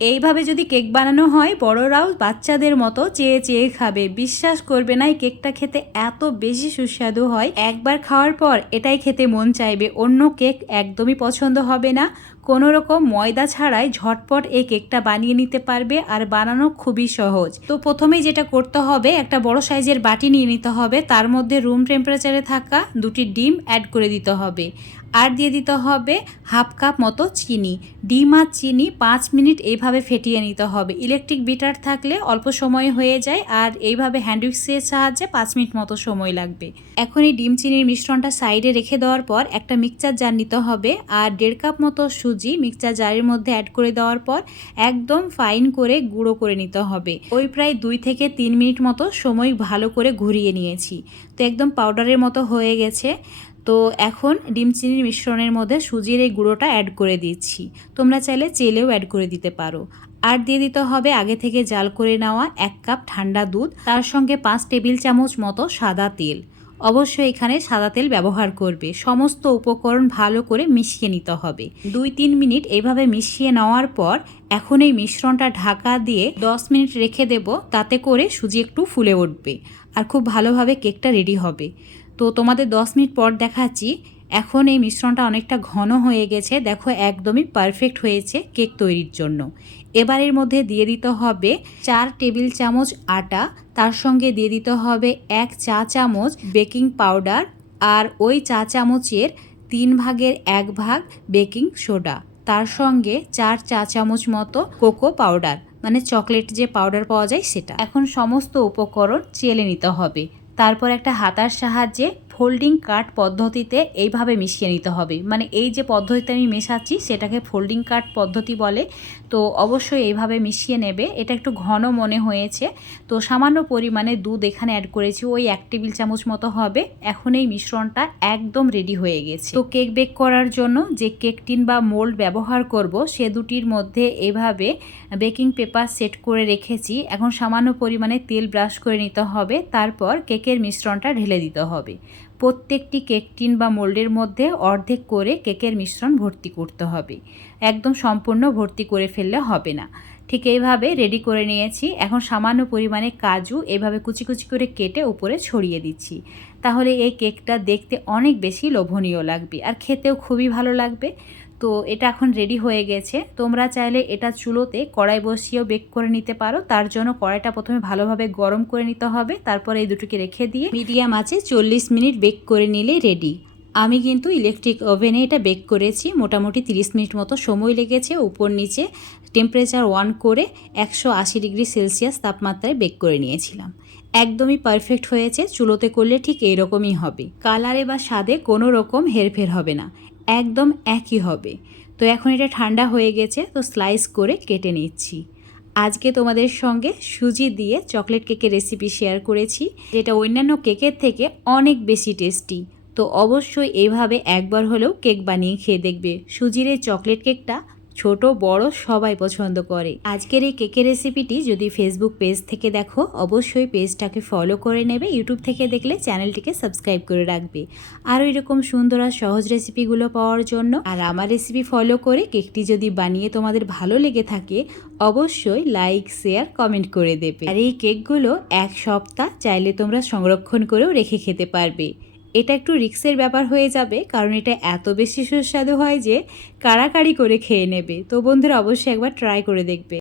এইভাবে যদি কেক বানানো হয়, বড়রাও বাচ্চাদের মতো চেয়ে চেয়ে খাবে। বিশ্বাস করবে না কেকটা খেতে এত বেশি সুস্বাদু হয়। একবার খাওয়ার পর এটাই খেতে মন চাইবে। অন্য কেক একদমই পছন্দ হবে না। কোনো রকম ময়দা ছাড়াই ঝটপট এই কেকটা বানিয়ে নিতে পারবে আর বানানো খুবই সহজ। তো প্রথমেই যেটা করতে হবে, একটা বড় সাইজের বাটি নিয়ে নিতে হবে, তার মধ্যে রুম টেম্পারেচারে থাকা দুটি ডিম অ্যাড করে দিতে হবে। আর দিয়ে দিতে হবে হাফ কাপ মতো চিনি। ডিম আর চিনি পাঁচ মিনিট এইভাবে ফেটিয়ে নিতে হবে। ইলেকট্রিক বিটার থাকলে অল্প সময় হয়ে যায় আর এইভাবে হ্যান্ড উইক্সের সাহায্যে পাঁচ মিনিট মতো সময় লাগবে। এখন এই ডিম চিনির মিশ্রণটা সাইডে রেখে দেওয়ার পর একটা মিক্সচার জার নিতে হবে আর দেড় কাপ মতো সুজি মিক্সচার জারের মধ্যে অ্যাড করে দেওয়ার পর একদম ফাইন করে গুঁড়ো করে নিতে হবে। ওই প্রায় দুই থেকে তিন মিনিট মতো সময় ভালো করে ঘুরিয়ে নিয়েছি। তো একদম পাউডারের মতো হয়ে গেছে। তো এখন ডিম চিনির মিশ্রণের মধ্যে সুজির এই গুঁড়োটা অ্যাড করে দিচ্ছি। তোমরা চাইলে চেলেও অ্যাড করে দিতে পারো। আর দিয়ে দিতে হবে আগে থেকে জাল করে নেওয়া এক কাপ ঠান্ডা দুধ, তার সঙ্গে পাঁচ টেবিল চামচ মতো সাদা তেল। অবশ্যই এখানে সাদা তেল ব্যবহার করবে। সমস্ত উপকরণ ভালো করে মিশিয়ে নিতে হবে। দুই তিন মিনিট এইভাবে মিশিয়ে নেওয়ার পর এখন এই মিশ্রণটা ঢাকা দিয়ে দশ মিনিট রেখে দেব। তাতে করে সুজি একটু ফুলে উঠবে আর খুব ভালোভাবে কেকটা রেডি হবে। তো তোমাদের দশ মিনিট পর দেখাচ্ছি। এখন এই মিশ্রণটা অনেকটা ঘন হয়ে গেছে। দেখো একদমই পারফেক্ট হয়েছে কেক তৈরির জন্য। এবার এর মধ্যে দিয়ে দিতে হবে চার টেবিল চামচ আটা, তার সঙ্গে দিয়ে দিতে হবে এক চা চামচ বেকিং পাউডার আর ওই চা চামচের তিন ভাগের এক ভাগ বেকিং সোডা, তার সঙ্গে চার চা চামচ মতো কোকো পাউডার মানে চকলেট যে পাউডার পাওয়া যায় সেটা। এখন সমস্ত উপকরণ চেলে নিতে হবে। তারপর একটা হাতার সাহায্যে ফোল্ডিং কাট পদ্ধতিতে এইভাবে মিশিয়ে নিতে হবে। মানে এই যে পদ্ধতিতে আমি মেশাচ্ছি, সেটাকে ফোল্ডিং কাট পদ্ধতি বলে। তো অবশ্যই এইভাবে মিশিয়ে নেবে। এটা একটু ঘন মনে হয়েছে। তো সামান্য পরিমাণে দুধ এখানে অ্যাড করেছি। ওই এক টেবিল চামচ মতো হবে। এখন এই মিশ্রণটা একদম রেডি হয়ে গেছে। তো কেক বেক করার জন্য যে কেক টিন বা মোল্ড ব্যবহার করব, সে দুটির মধ্যে এভাবে বেকিং পেপার সেট করে রেখেছি। এখন সামান্য পরিমাণে তেল ব্রাশ করে নিতে হবে। তারপর কেকের মিশ্রণটা ঢেলে দিতে হবে। প্রত্যেকটি কেক টিন বা মোল্ডের মধ্যে অর্ধেক করে কেকের মিশ্রণ ভর্তি করতে হবে। একদম সম্পূর্ণ ভর্তি করে ফেললে হবে না। ঠিক এইভাবে রেডি করে নিয়েছি। এখন সামান্য পরিমাণে কাজু এভাবে কুচি কুচি করে কেটে উপরে ছড়িয়ে দিচ্ছি। তাহলে এই কেকটা দেখতে অনেক বেশি লোভনীয় লাগবে। আর খেতেও খুবই ভালো লাগবে। তো এটা এখন রেডি হয়ে গেছে। তোমরা চাইলে এটা চুলোতে কড়াই বসিয়েও বেক করে নিতে পারো। তার জন্য কড়াইটা প্রথমে ভালোভাবে গরম করে নিতে হবে। তারপর এই দুটোকে রেখে দিয়ে মিডিয়াম আছে চল্লিশ মিনিট বেক করে নিলে রেডি আমি কিন্তু ইলেকট্রিক ওভেনে এটা বেক করেছি। মোটামুটি 30 মিনিট মতো সময় লেগেছে উপর নিচে টেম্পারেচার ওয়ান করে একশো আশি ডিগ্রি সেলসিয়াস তাপমাত্রায় বেক করে নিয়েছিলাম। একদমই পারফেক্ট হয়েছে। চুলোতে করলে ঠিক এইরকমই হবে। কালারে বা স্বাদে কোনো রকম হেরফের হবে না। একদম একই হবে। তো এখন এটা ঠান্ডা হয়ে গেছে, তো স্লাইস করে কেটে নিচ্ছি। আজকে তোমাদের সঙ্গে সুজি দিয়ে চকলেট কেকের রেসিপি শেয়ার করেছি, যেটা অন্যান্য কেকের থেকে অনেক বেশি টেস্টি তো অবশ্যই এভাবে একবার হলেও কেক বানিয়ে খেয়ে দেখবে। সুজির এই চকলেট কেকটা ছোট, বড় সবাই পছন্দ করে। আজকের এই কেকের রেসিপিটি যদি ফেসবুক পেজ থেকে দেখো, অবশ্যই পেজটাকে ফলো করে নেবে। ইউটিউব থেকে দেখলে চ্যানেলটিকে সাবস্ক্রাইব করে রাখবে। আরও এরকম সুন্দর আর সহজ রেসিপিগুলো পাওয়ার জন্য আর আমার রেসিপি ফলো করে কেকটি যদি বানিয়ে তোমাদের ভালো লেগে থাকে, অবশ্যই লাইক শেয়ার কমেন্ট করে দেবে। আর এই কেকগুলো এক সপ্তাহ চাইলে তোমরা সংরক্ষণ করেও রেখে খেতে পারবে। এটা একটু রিক্সের ব্যাপার হয়ে যাবে, কারণ এটা এত বেশি সুস্বাদু হয় যে কাড়াকাড়ি করে খেয়ে নেবে। তো বন্ধুরা, অবশ্যই একবার ট্রাই করে দেখবে।